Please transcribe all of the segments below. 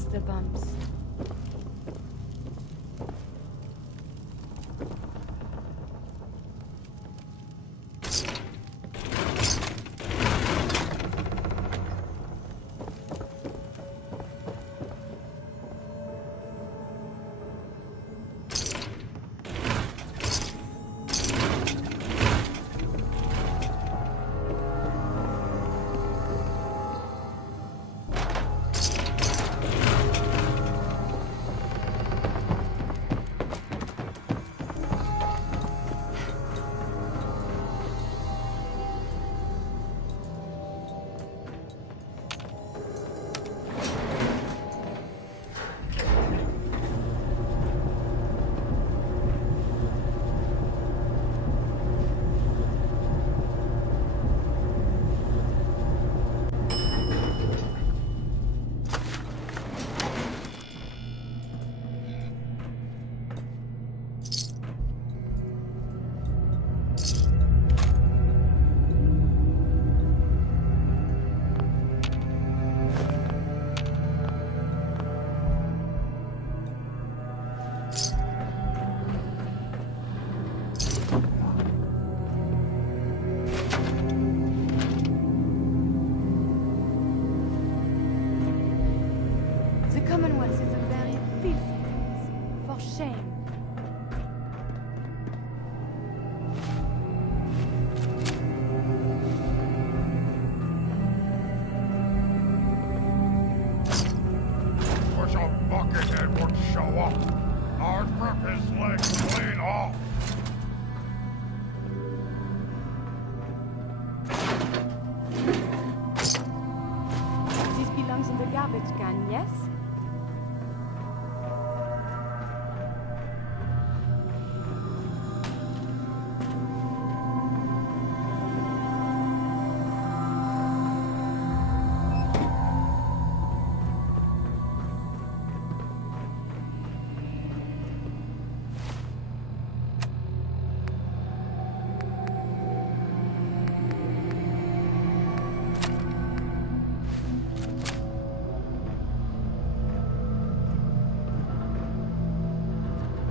missed the bumps.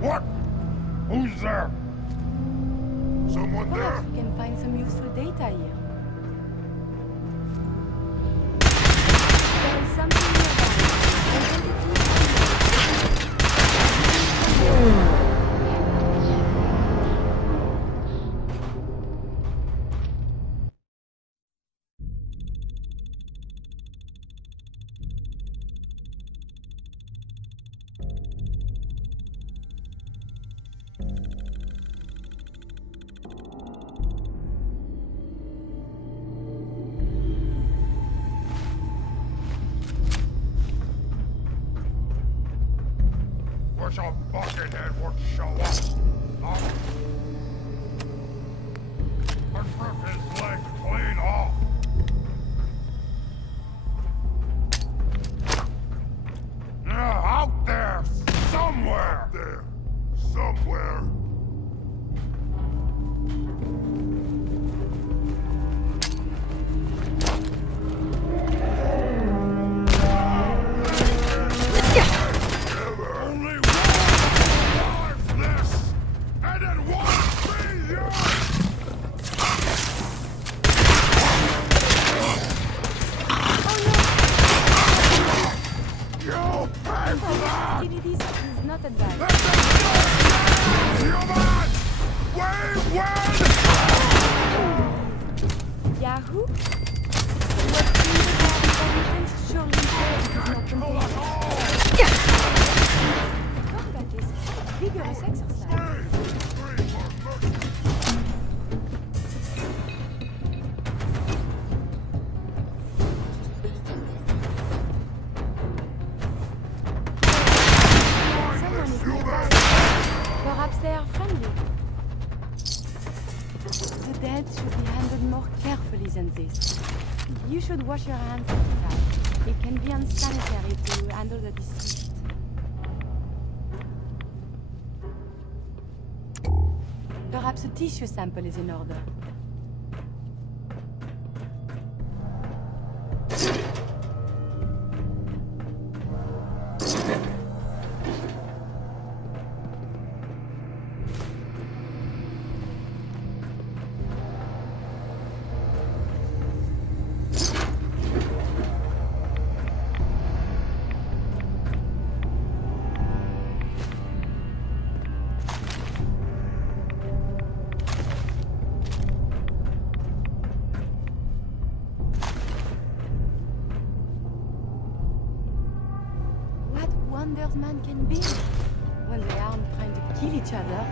What? Who's there? Someone there? Perhaps we can find some useful data here. There is something nearby. Wish a buckethead would show up. And rip his leg clean off. Out there! Somewhere! Out there. Somewhere. Yahoo? What seems to have intelligence surely is not complete. Combat is a vigorous exercise. Someone is nearby. Perhaps they are friendly. The dead should be handled more carefully than this. You should wash your hands after that. It can be unsanitary to handle the deceased. Perhaps a tissue sample is in order. wonders man can be when they aren't trying to kill each other.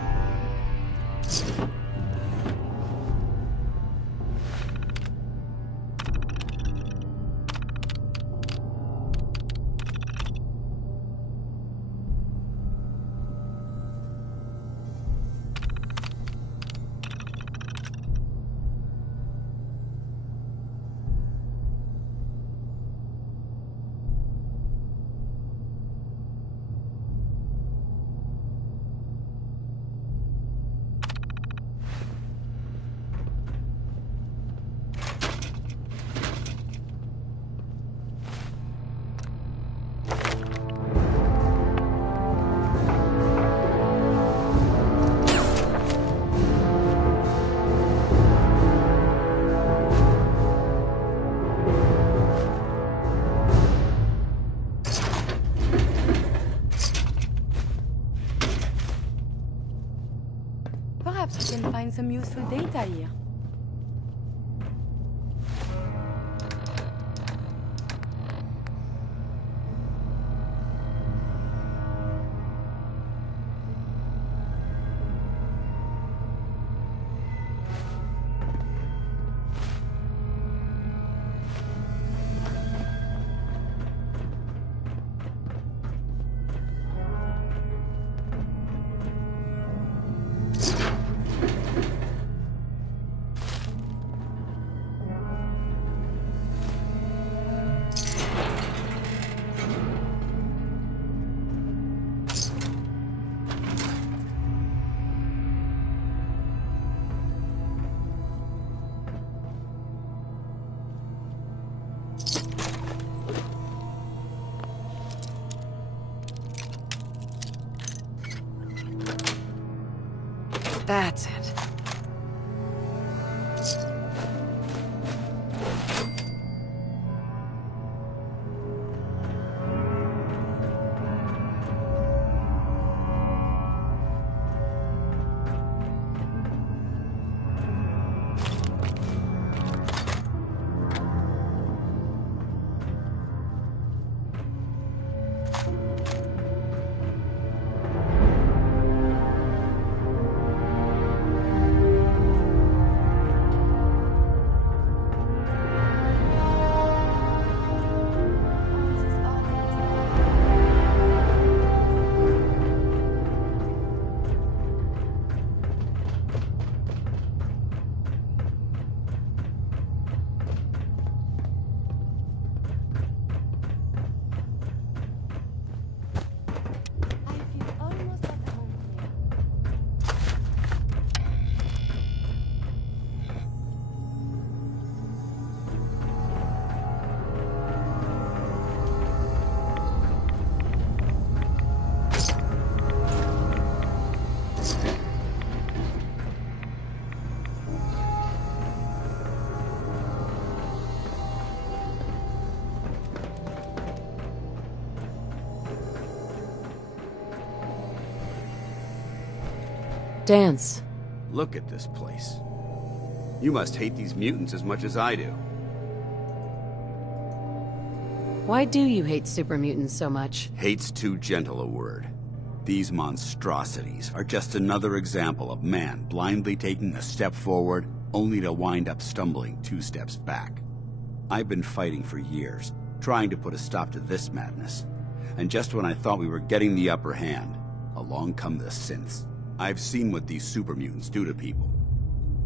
Perhaps we can find some useful data here. That's it. Dance. Look at this place. You must hate these mutants as much as I do. Why do you hate super mutants so much? Hate's too gentle a word. These monstrosities are just another example of man blindly taking a step forward, only to wind up stumbling 2 steps back. I've been fighting for years, trying to put a stop to this madness. And just when I thought we were getting the upper hand, along come the synths. I've seen what these super mutants do to people.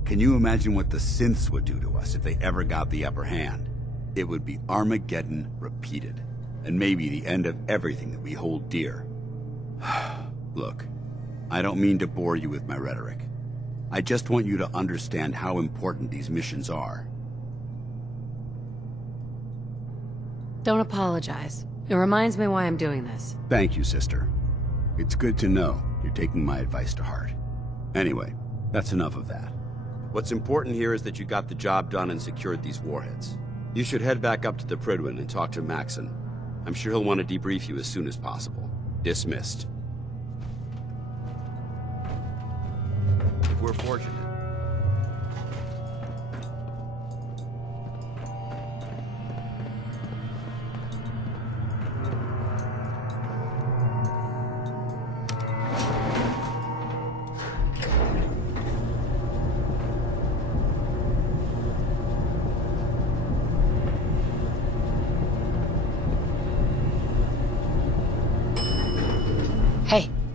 Can you imagine what the synths would do to us if they ever got the upper hand? It would be Armageddon repeated, and maybe the end of everything that we hold dear. Look, I don't mean to bore you with my rhetoric. I just want you to understand how important these missions are. Don't apologize. It reminds me why I'm doing this. Thank you, sister. It's good to know you're taking my advice to heart. Anyway, that's enough of that. What's important here is that you got the job done and secured these warheads. You should head back up to the Prydwen and talk to Maxon. I'm sure he'll want to debrief you as soon as possible. Dismissed. If we're fortunate.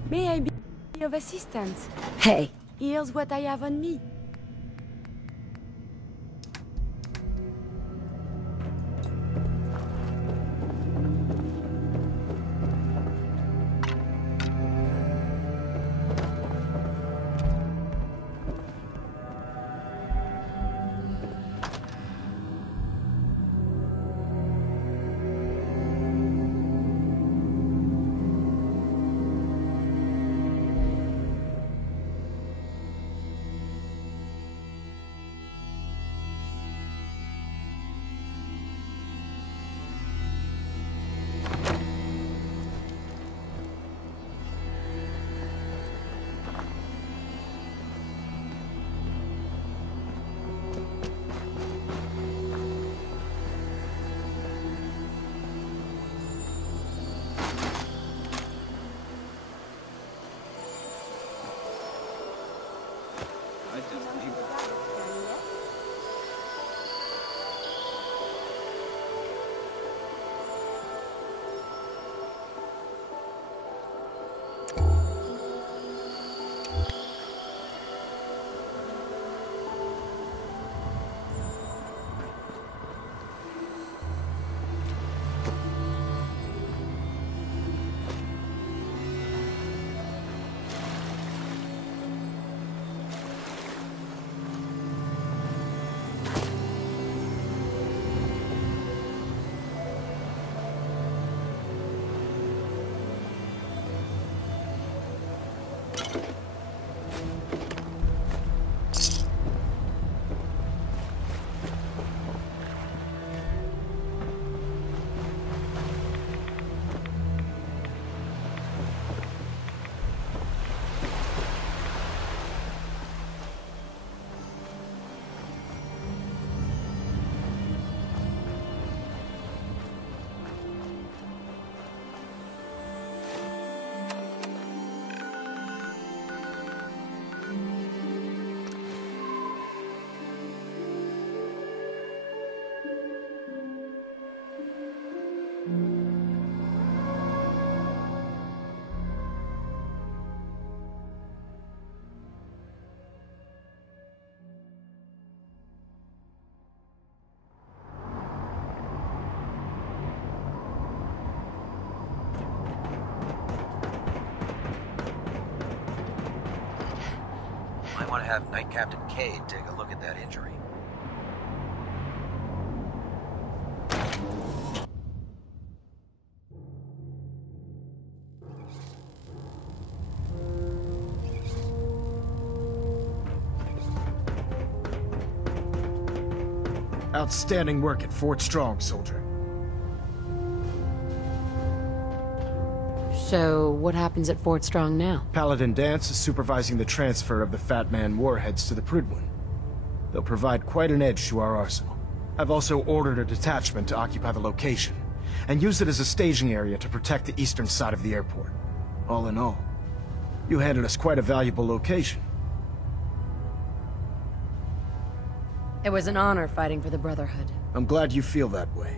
May I be of assistance? Hey, Here's what I have on me. Might want to have Knight Captain Cade take a look at that injury. Outstanding work at Fort Strong, soldier. so what happens at Fort Strong now? Paladin Danse is supervising the transfer of the Fat Man warheads to the Prydwen. They'll provide quite an edge to our arsenal. I've also ordered a detachment to occupy the location, and use it as a staging area to protect the eastern side of the airport. All in all, you handed us quite a valuable location. It was an honor fighting for the Brotherhood. I'm glad you feel that way,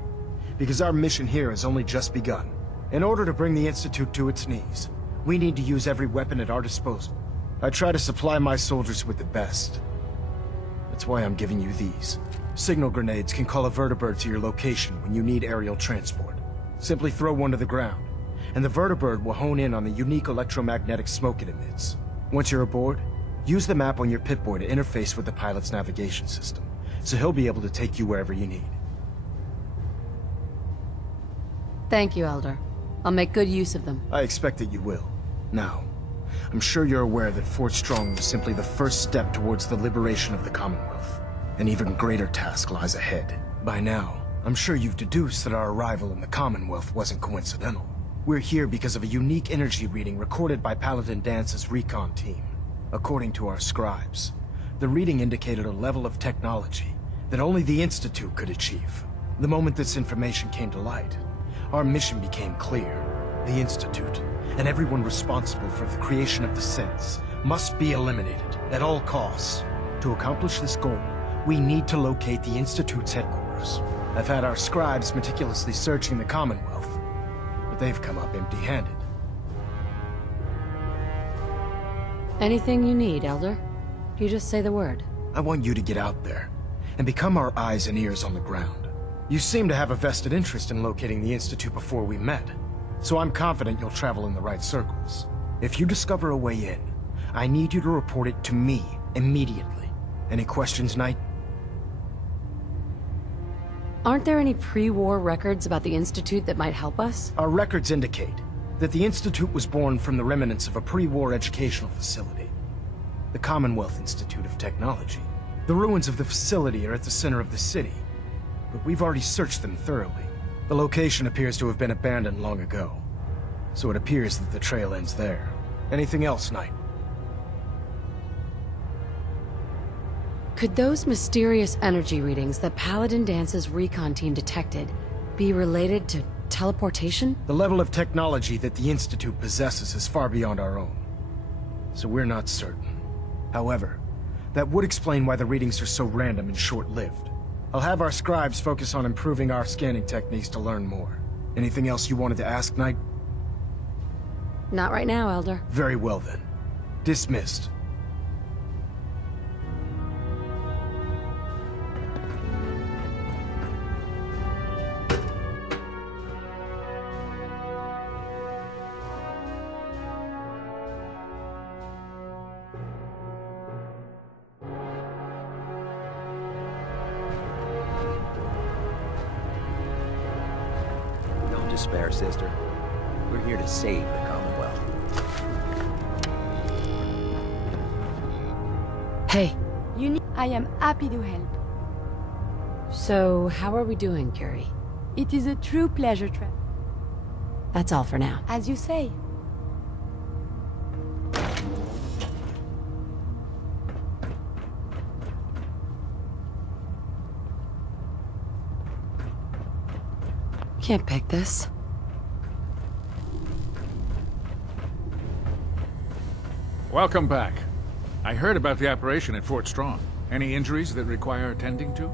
because our mission here has only just begun. In order to bring the Institute to its knees, we need to use every weapon at our disposal. I try to supply my soldiers with the best. That's why I'm giving you these. Signal grenades can call a vertibird to your location when you need aerial transport. Simply throw one to the ground, and the vertibird will hone in on the unique electromagnetic smoke it emits. Once you're aboard, use the map on your Pip-Boy to interface with the pilot's navigation system, so he'll be able to take you wherever you need. Thank you, Elder. I'll make good use of them. I expect that you will. Now, I'm sure you're aware that Fort Strong was simply the first step towards the liberation of the Commonwealth. An even greater task lies ahead. By now, I'm sure you've deduced that our arrival in the Commonwealth wasn't coincidental. We're here because of a unique energy reading recorded by Paladin Dance's recon team. According to our scribes, the reading indicated a level of technology that only the Institute could achieve. The moment this information came to light, our mission became clear. The Institute, and everyone responsible for the creation of the synths, must be eliminated at all costs. To accomplish this goal, we need to locate the Institute's headquarters. I've had our scribes meticulously searching the Commonwealth, but they've come up empty-handed. Anything you need, Elder. You just say the word. I want you to get out there and become our eyes and ears on the ground. You seem to have a vested interest in locating the Institute before we met, so I'm confident you'll travel in the right circles. If you discover a way in, I need you to report it to me immediately. Any questions, Knight? Aren't there any pre-war records about the Institute that might help us? Our records indicate that the Institute was born from the remnants of a pre-war educational facility, the Commonwealth Institute of Technology. The ruins of the facility are at the center of the city, but we've already searched them thoroughly. The location appears to have been abandoned long ago, so it appears that the trail ends there. Anything else, Knight? Could those mysterious energy readings that Paladin Dance's recon team detected be related to teleportation? The level of technology that the Institute possesses is far beyond our own, so we're not certain. However, that would explain why the readings are so random and short-lived. I'll have our scribes focus on improving our scanning techniques to learn more. Anything else you wanted to ask, Knight? Not right now, Elder. Very well then. Dismissed. Don't despair, sister. We're here to save the Commonwealth. Hey, I am happy to help. so how are we doing, Curie? It is a true pleasure trip, That's all for now. as you say. Can't pick this. Welcome back. I heard about the operation at Fort Strong. Any injuries that require attending to?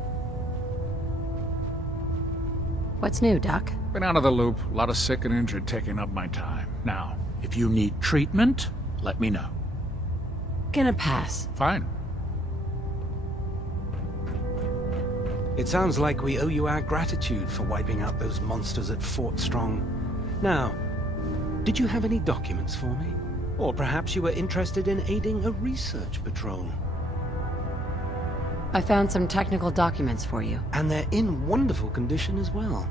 What's new, Doc? Been out of the loop. A lot of sick and injured taking up my time. Now, if you need treatment, let me know. Gonna pass. Fine. It sounds like we owe you our gratitude for wiping out those monsters at Fort Strong. Now, did you have any documents for me? Or perhaps you were interested in aiding a research patrol? I found some technical documents for you. And they're in wonderful condition as well.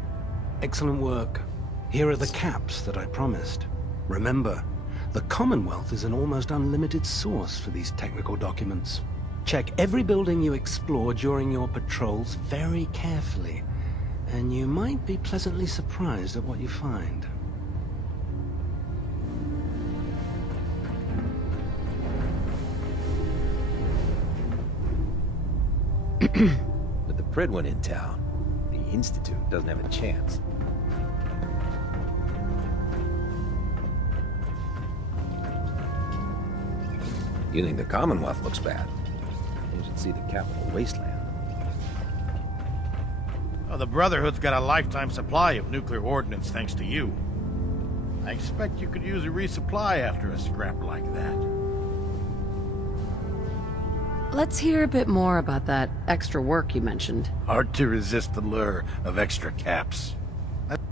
Excellent work. Here are the caps that I promised. Remember, the Commonwealth is an almost unlimited source for these technical documents. Check every building you explore during your patrols very carefully, and you might be pleasantly surprised at what you find. With the Prydwen in town, the Institute doesn't have a chance. You think the Commonwealth looks bad? You should see the capital wasteland. Oh, the Brotherhood's got a lifetime supply of nuclear ordnance thanks to you. I expect you could use a resupply after a scrap like that. Let's hear a bit more about that extra work you mentioned. Hard to resist the lure of extra caps.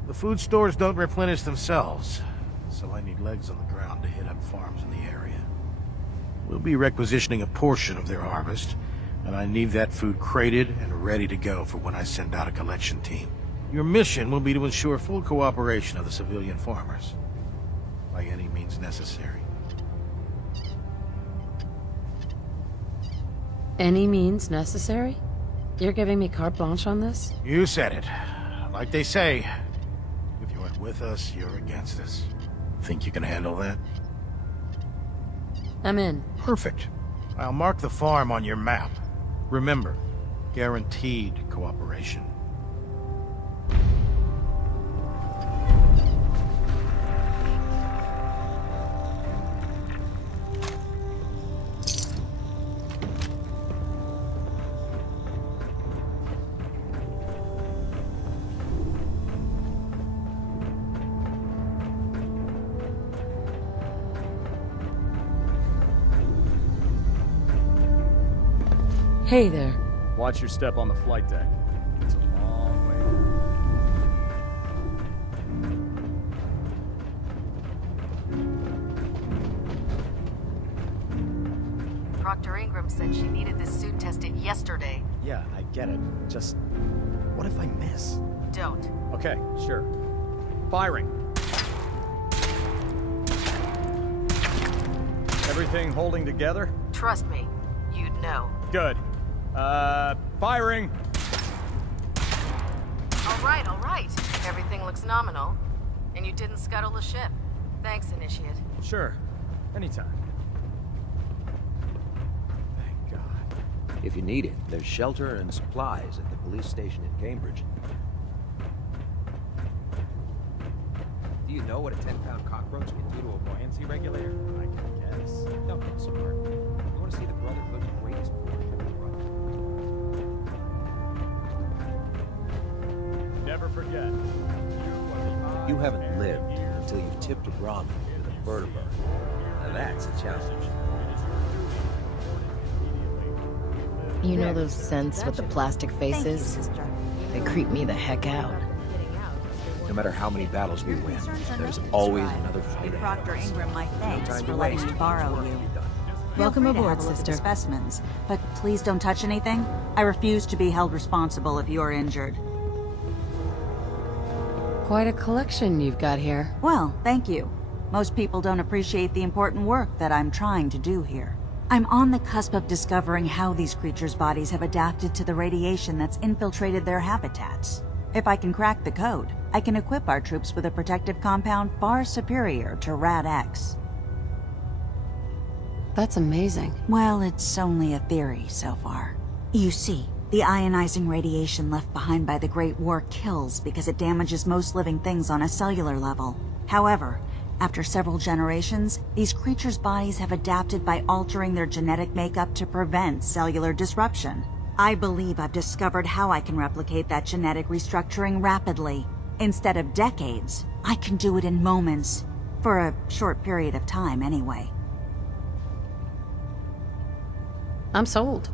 The food stores don't replenish themselves, so I need legs on the ground to hit up farms in the area. We'll be requisitioning a portion of their harvest, and I need that food crated and ready to go for when I send out a collection team. Your mission will be to ensure full cooperation of the civilian farmers, by any means necessary. Any means necessary? You're giving me carte blanche on this? You said it. Like they say, if you aren't with us, you're against us. Think you can handle that? I'm in. Perfect. I'll mark the farm on your map. Remember, guaranteed cooperation. Hey there. Watch your step on the flight deck. It's a long way. Proctor Ingram said she needed this suit tested yesterday. Yeah, I get it. Just... what if I miss? Don't. Okay, sure. Firing. Everything holding together? Trust me, you'd know. Good. Firing! All right. Everything looks nominal. And you didn't scuttle the ship. Thanks, Initiate. Sure. Anytime. Thank God. If you need it, there's shelter and supplies at the police station in Cambridge. Do you know what a 10-pound cockroach can do to a buoyancy regulator? I can guess. Don't get smart. You want to see the Brotherhood's greatest portrait of the Never forget. You haven't lived until you've tipped a Brahmin with a vertebra. Now that's a challenge. You know those scents with the plastic faces? They creep me the heck out. No matter how many battles we win, there's always another fight. Proctor Ingram, my thanks for letting me borrow you. Welcome Feel free to aboard, have a look at sister. the specimens, but please don't touch anything. I refuse to be held responsible if you're injured. Quite a collection you've got here. Well, thank you. Most people don't appreciate the important work that I'm trying to do here. I'm on the cusp of discovering how these creatures' bodies have adapted to the radiation that's infiltrated their habitats. If I can crack the code, I can equip our troops with a protective compound far superior to Rad-X. That's amazing. Well, it's only a theory so far. You see, the ionizing radiation left behind by the Great War kills because it damages most living things on a cellular level. However, after several generations, these creatures' bodies have adapted by altering their genetic makeup to prevent cellular disruption. I believe I've discovered how I can replicate that genetic restructuring rapidly. Instead of decades, I can do it in moments. For a short period of time, anyway. I'm sold.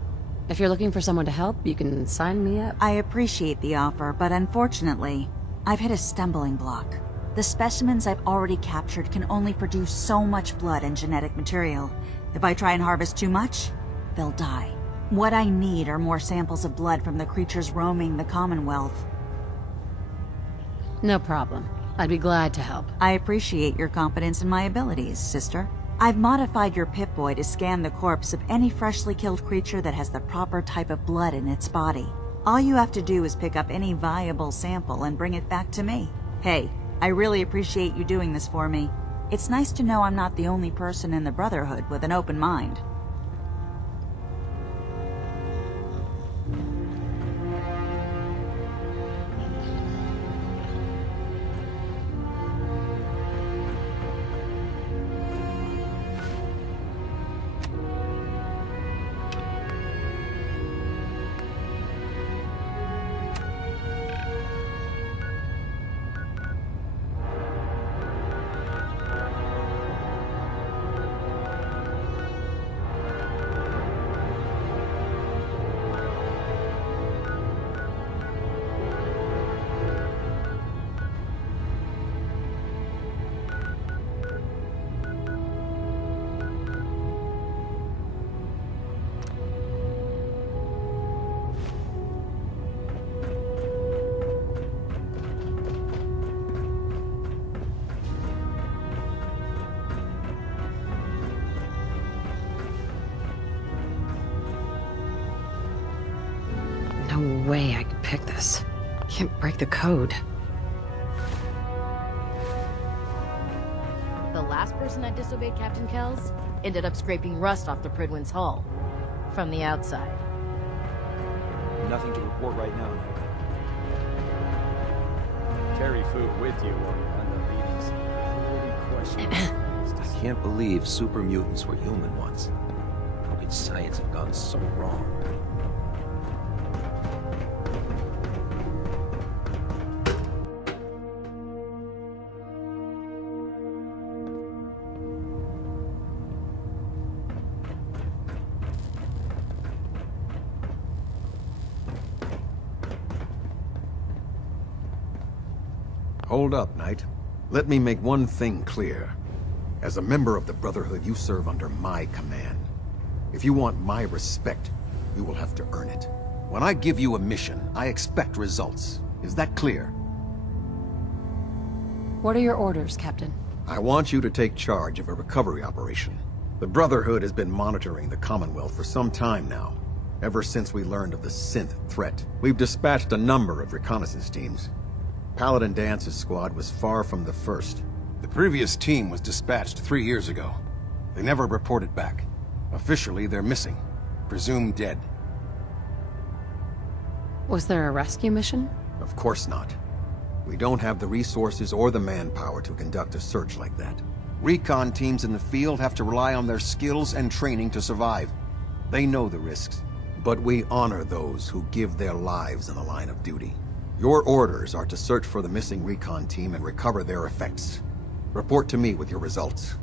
If you're looking for someone to help, you can sign me up. I appreciate the offer, but unfortunately, I've hit a stumbling block. The specimens I've already captured can only produce so much blood and genetic material. If I try and harvest too much, they'll die. What I need are more samples of blood from the creatures roaming the Commonwealth. No problem. I'd be glad to help. I appreciate your confidence in my abilities, sister. I've modified your Pip-Boy to scan the corpse of any freshly killed creature that has the proper type of blood in its body. All you have to do is pick up any viable sample and bring it back to me. Hey, I really appreciate you doing this for me. It's nice to know I'm not the only person in the Brotherhood with an open mind. No way I could pick this. Can't break the code. The last person that disobeyed Captain Kells ended up scraping rust off the Pridwin's hull. From the outside. Nothing to report right now, Nate. Carry food with you while you run the meetings. Really question. I can't believe super mutants were human once. How could science have gone so wrong? Hold up, Knight. Let me make one thing clear. As a member of the Brotherhood, you serve under my command. If you want my respect, you will have to earn it. When I give you a mission, I expect results. Is that clear? What are your orders, Captain? I want you to take charge of a recovery operation. The Brotherhood has been monitoring the Commonwealth for some time now. Ever since we learned of the synth threat, we've dispatched a number of reconnaissance teams. Paladin Dance's squad was far from the first. The previous team was dispatched 3 years ago. They never reported back. Officially, they're missing. Presumed dead. Was there a rescue mission? Of course not. We don't have the resources or the manpower to conduct a search like that. Recon teams in the field have to rely on their skills and training to survive. They know the risks, but we honor those who give their lives in the line of duty. Your orders are to search for the missing recon team and recover their effects. Report to me with your results.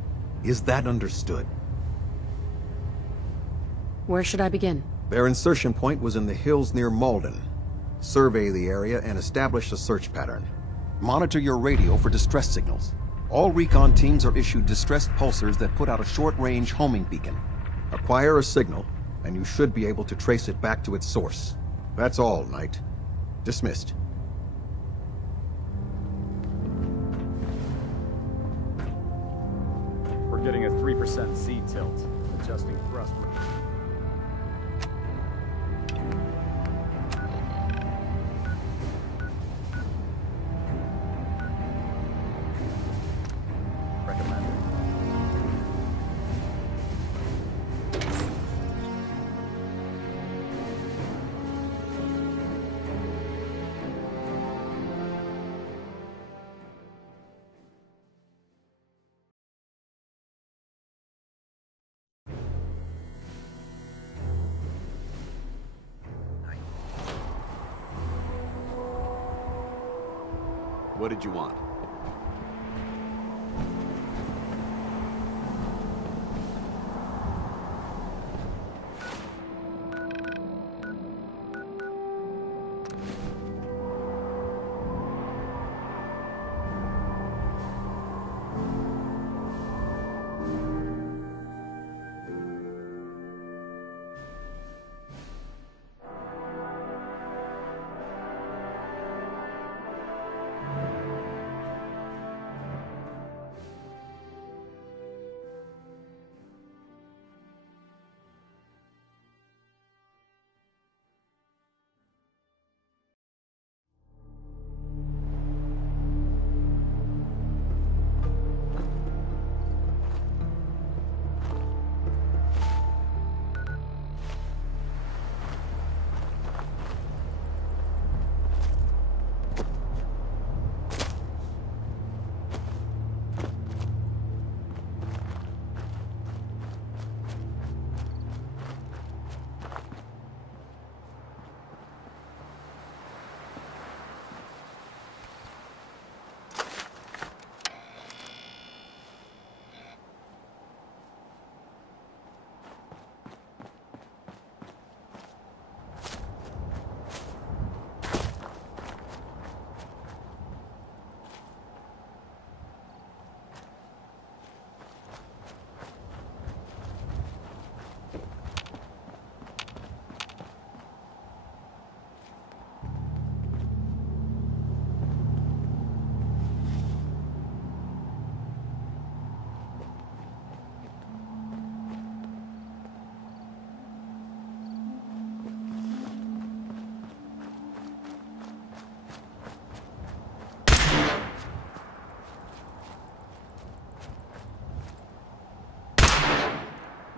Is that understood? Where should I begin? Their insertion point was in the hills near Malden. Survey the area and establish a search pattern. Monitor your radio for distress signals. All recon teams are issued distress pulsars that put out a short-range homing beacon. Acquire a signal, and you should be able to trace it back to its source. That's all, Knight. Dismissed. We're getting a 3% Z tilt. Adjusting thrust. What did you want?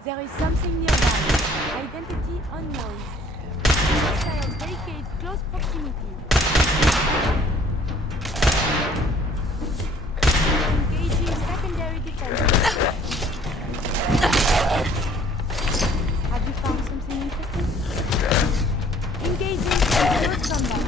There is something nearby. Identity unknown. Missiles vacate close proximity. Engaging secondary defense. Have you found something interesting? Engaging close combat.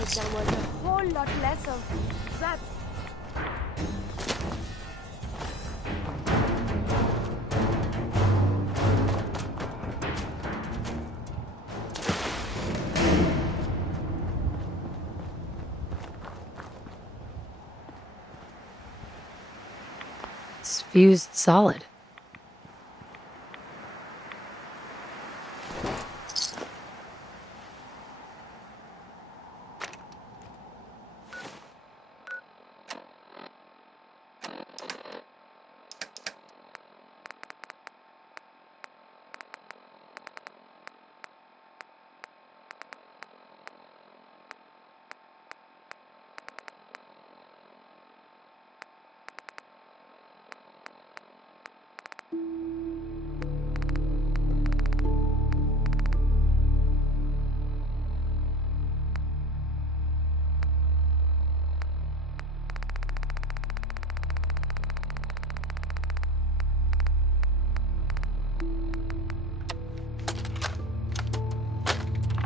But there was a whole lot less of that. It's fused solid.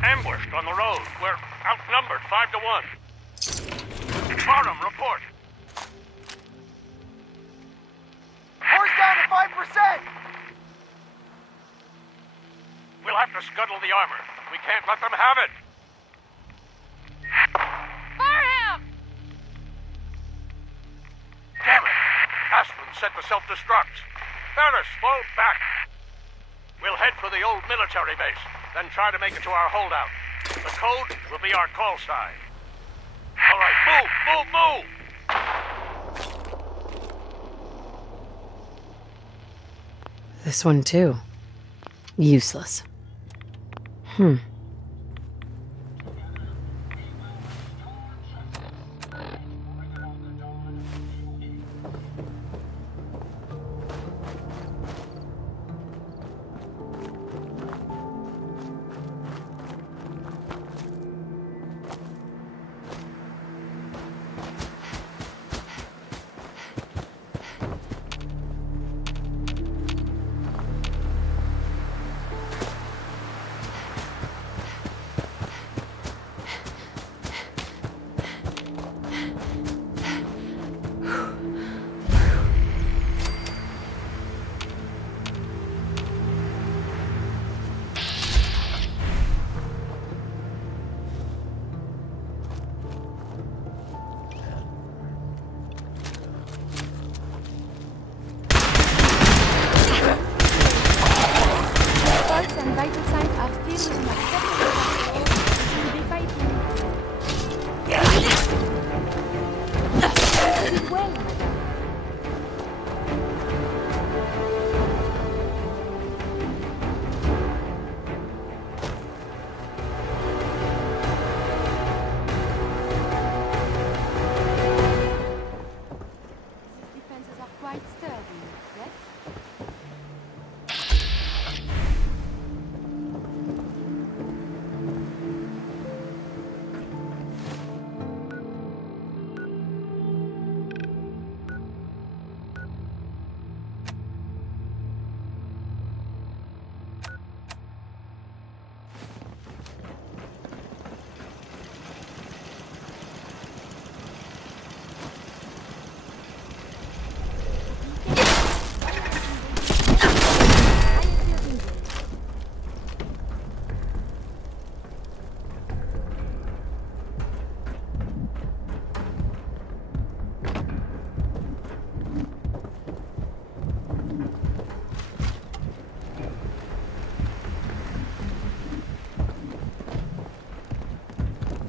Ambushed on the road. We're outnumbered 5 to 1. Barnum, report. Horse down to 5%! We'll have to scuttle the armor. We can't let them have it. Fire him! Damn it! Aspen set the self-destruct. Ferris, fall back. We'll head for the old military base, then try to make it to our holdout. The code will be our call sign. All right, move! This one too. Useless.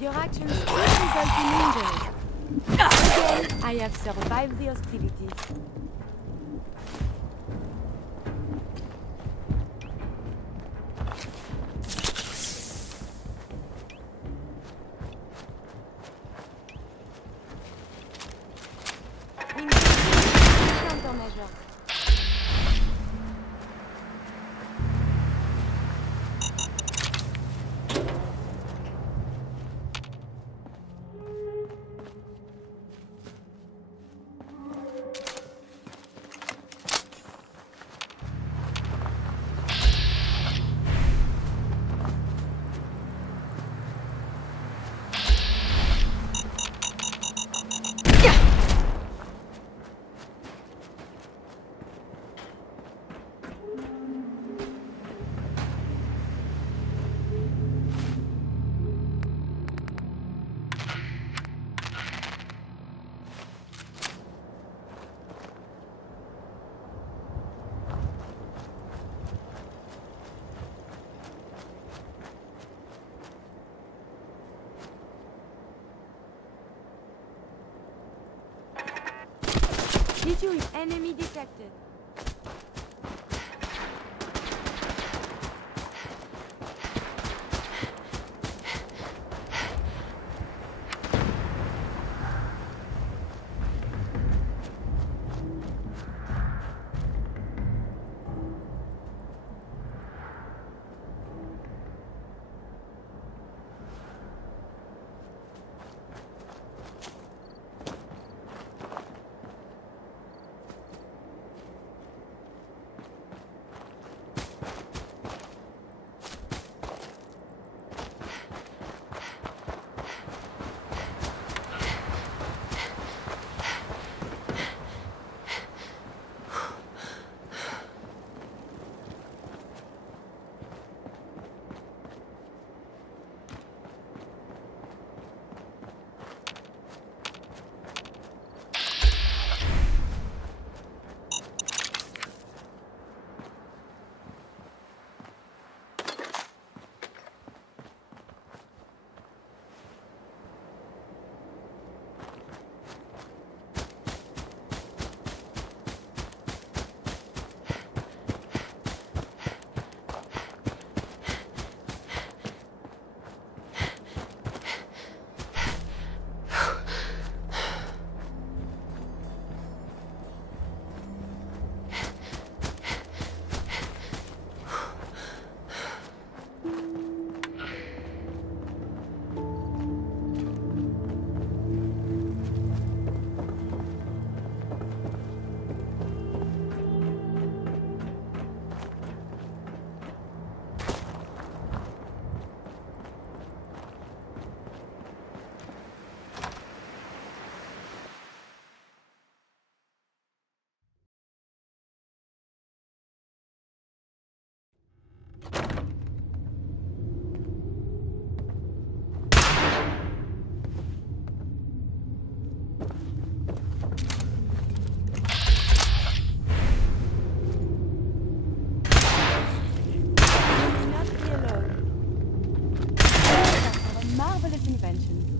Your actions could result in injury. Again, I have survived the hostilities. Countermeasure. Hit you with enemy detected.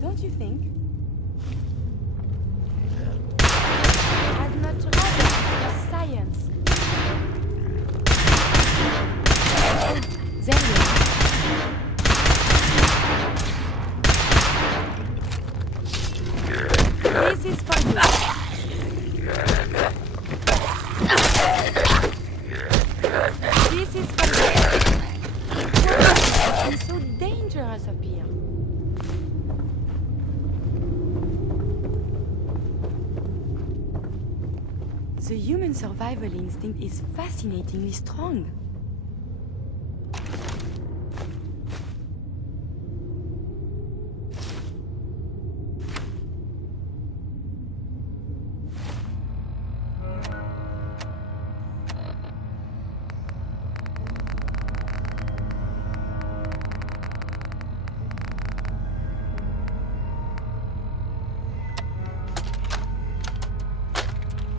Don't you think? I'd much rather discuss science. There you are. This is for you. This is for you. It's so dangerous up here. The human survival instinct is fascinatingly strong.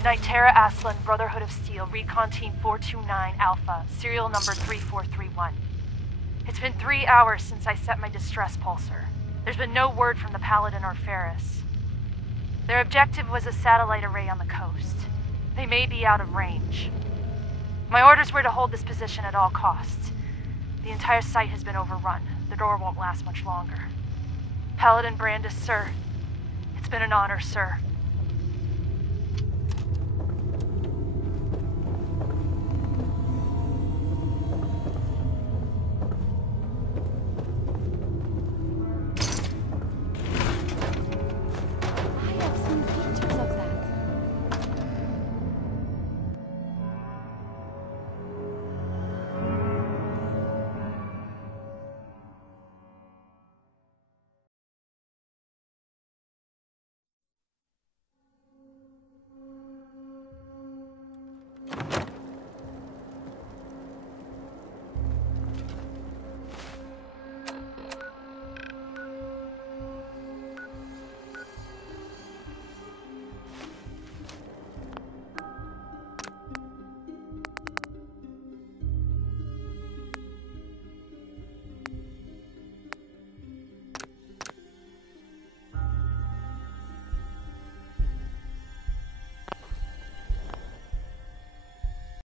Nitera Aslan, Brotherhood of Steel, Recon Team 429 Alpha, serial number 3431. It's been 3 hours since I set my distress pulsar. There's been no word from the Paladin or Ferris. Their objective was a satellite array on the coast. They may be out of range. My orders were to hold this position at all costs. The entire site has been overrun. The door won't last much longer. Paladin Brandis, sir. It's been an honor, sir.